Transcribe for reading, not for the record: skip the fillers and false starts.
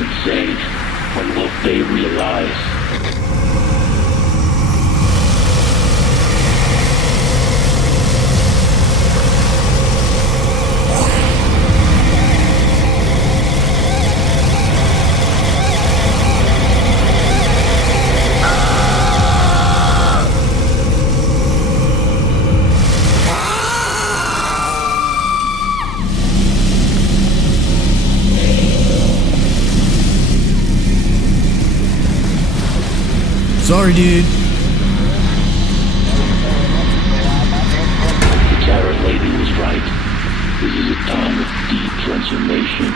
insane. When will they realize? Sorry, dude. The Carrot Lady was right. This is a time of deep transformation.